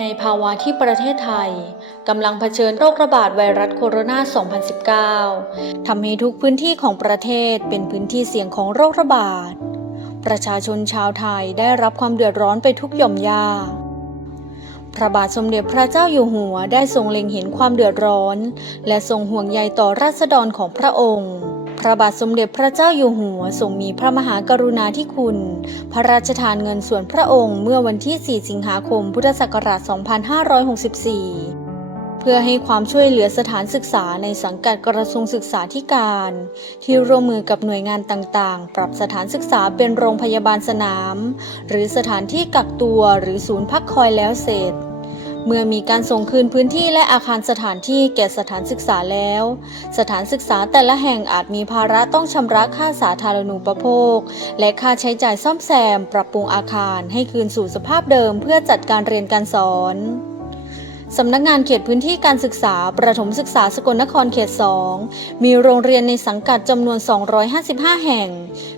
ในภาวะที่ประเทศไทยกำลังเผชิญโรคระบาดไวรัสโคโรนา 2019 ทำให้ทุกพื้นที่ของประเทศเป็นพื้นที่เสี่ยงของโรคระบาด ประชาชนชาวไทยได้รับความเดือดร้อนไปทุกหย่อมยาพระบาทสมเด็จพระเจ้าอยู่หัวได้ทรงเล็งเห็นความเดือดร้อน และทรงห่วงใยต่อราษฎรของพระองค์ ระบาทสมเด็จพระเจ้าอยู่หัวทรงมีพระมหากรุณาธิคุณ พระราชทานเงินส่วนพระองค์เมื่อวันที่ 4 สิงหาคม พุทธศักราช 2564 เพื่อให้ความช่วยเหลือสถานศึกษาในสังกัดกระทรวงศึกษาธิการ ที่ร่วมมือกับหน่วยงานต่างๆ ปรับสถานศึกษาเป็นโรงพยาบาลสนาม หรือสถานที่กักตัวหรือศูนย์พักคอยแล้วเสร็จ เมื่อมีการส่งคืนพื้นที่และอาคารสถานที่แก่สถานศึกษาแล้ว สถานศึกษาแต่ละแห่งอาจมีภาระต้องชำระค่าสาธารณูปโภค และค่าใช้จ่ายซ่อมแซม ปรับปรุงอาคารให้คืนสู่สภาพเดิมเพื่อจัดการเรียนการสอน สำนักงานเขตพื้นที่การศึกษา ประถมศึกษาสกลนครเขต 2 มีโรงเรียนในสังกัดจำนวน 255 แห่ง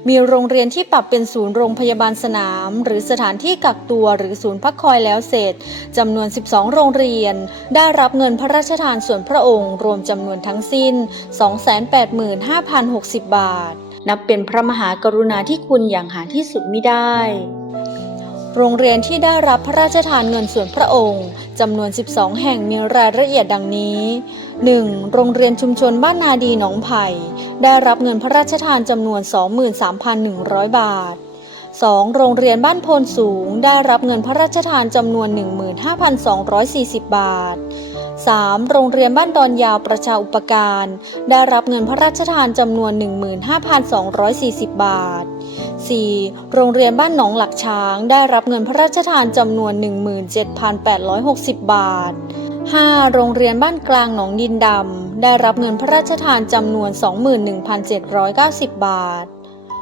มีโรงเรียนที่ปรับเป็นศูนย์โรงพยาบาลสนาม หรือสถานที่กักตัวหรือศูนย์พักคอยแล้วเสร็จจำนวน 12 โรงเรียน ได้รับเงินพระราชทานส่วนพระองค์ รวมจำนวนทั้งสิ้น 285,060 บาท นับเป็นพระมหากรุณาธิคุณอย่างหาที่สุดมิได้ โรงเรียนที่ได้รับพระราชทานเงินส่วนพระองค์จำนวน 12 แห่งมีรายละเอียดดังนี้ 1. โรงเรียนชุมชนบ้านนาดีหนองไผ่ ได้รับเงินพระราชทานจำนวน 23,100 บาท 2. โรงเรียนบ้านโพนสูง ได้รับเงินพระราชทานจำนวน 15,240 บาท 3. โรงเรียนบ้านดอนยาวประชาอุปการ ได้รับเงินพระราชทานจำนวน 15,240 บาท 4. โรงเรียนบ้านหนองหลักช้าง ได้รับเงินพระราชทานจำนวน 17,860 บาท 5. โรงเรียนบ้านกลางหนองดินดำ ได้รับเงินพระราชทานจำนวน 21,790 บาท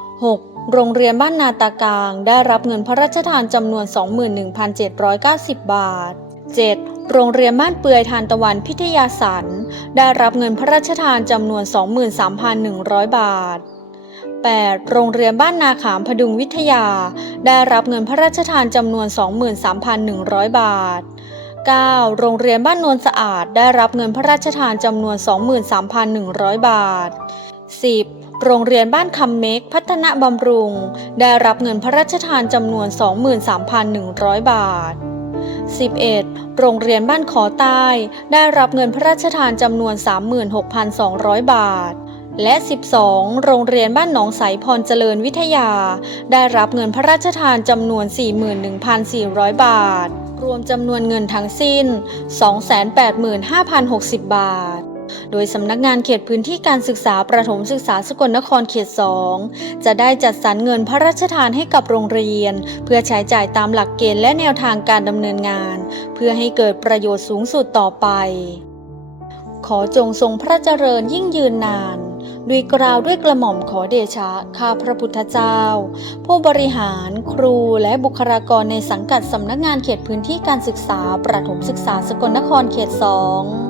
6. โรงเรียนบ้านนาตากลาง ได้รับเงินพระราชทานจำนวน 21,790 บาท 7. โรงเรียนบ้านเปือยทานตะวันพิทยาสัน ได้รับเงินพระราชทานจำนวน 23,100 บาท 8. โรงเรียนบ้านนาขามพดุงวิทยา ได้รับเงินพระราชทานจำนวน 23,100 บาท 9. โรงเรียนบ้านนวลสะอาด ได้รับเงินพระราชทานจำนวน 23,100 บาท 10. โรงเรียนบ้านคำเมกพัฒนบำรุง ได้รับเงินพระราชทานจำนวน 23,100 บาท 11. โรงเรียนบ้านขอใต้ ได้รับเงินพระราชทานจำนวน 36,200 บาท และ 12. โรงเรียนบ้านหนองใสพรเจริญวิทยา ได้รับเงินพระราชทานจำนวน 41,400 บาท รวมจำนวนเงินทั้งสิ้น 285,060 บาท โดยสำนักงานเขตพื้นที่การศึกษาประถมศึกษาสกลนครเขต 2 จะได้จัดสรรเงินพระราชทานให้กับโรงเรียน เพื่อใช้จ่ายตามหลักเกณฑ์และแนวทางการดำเนินงาน เพื่อให้เกิดประโยชน์สูงสุดต่อไป ขอจงทรงพระเจริญยิ่งยืนนาน ด้วยกล่าวด้วยกระหม่อมขอเดชะข้าพระพุทธเจ้า ผู้บริหารครูและบุคลากรในสังกัดสำนักงานเขตพื้นที่การศึกษาประถมศึกษาสกลนครเขตสอง